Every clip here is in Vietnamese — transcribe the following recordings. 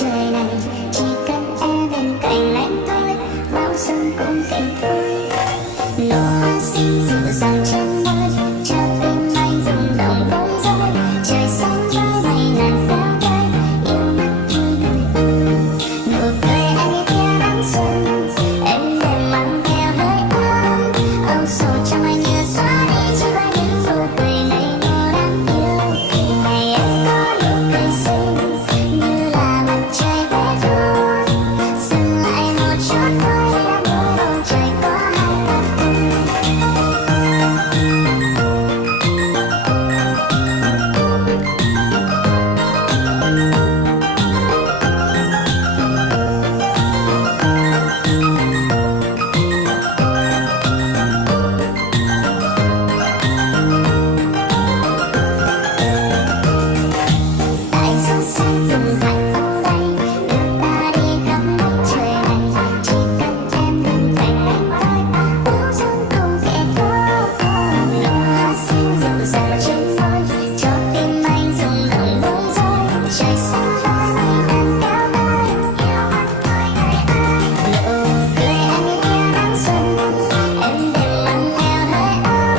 trời này, chỉ cần em bên cạnh anh thôi, bão giông cũng kể thôi. Nụ hoa xinh dịu dàng trên môi, cho tim anh rung động bối rối. Trời xanh với mây ngàn véo vai, yêu mắt như đời. Nụ cười anh như tia nắng xuân, em đêm mang theo hơi ấm. Âu sầu trong anh như xóa đi chỉ với những nụ cười ngây ngô đáng yêu. Ngày em có nụ cười xinh như là mặt trời bé thôi. Dừng lại một chút thôi đã muốn bầu trời có hai ta. Đại dương xanh rừng rậm âu đây, đưa ta đi khắp đất trời này. Chỉ cần em bên cạnh anh thôi, bão giông cũng kể thôi. Nụ hoa xinh dịu dàng trên môi, cho tim anh rung động bối rối. Trời xanh với mây ngàn véo vai, yêu mắt tôi ngày ai. Nụ cười anh như tia nắng xuân, em đêm mang theo hơi ấm.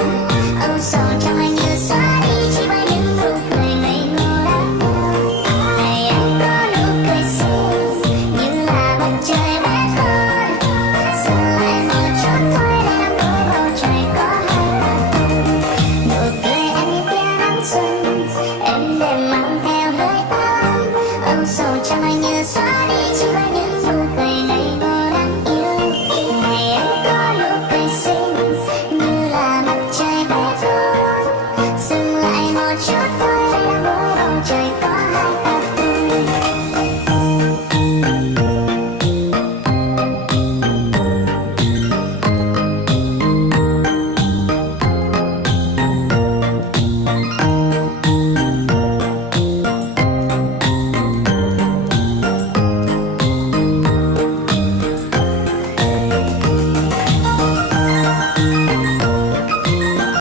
Âu sầu trong anh như xóa đi chỉ với những nụ cười ngây ngô đáng yêu. Ngày em có nụ cười xinh như là mặt trời bé thôi. Dừng lại một chút thôi để làm đôi bầu trời có hai ta. Nụ cười em như tia nắng xuân, em đêm mang theo hơi ấm. Âu sầu trong anh như xóa đi chỉ với những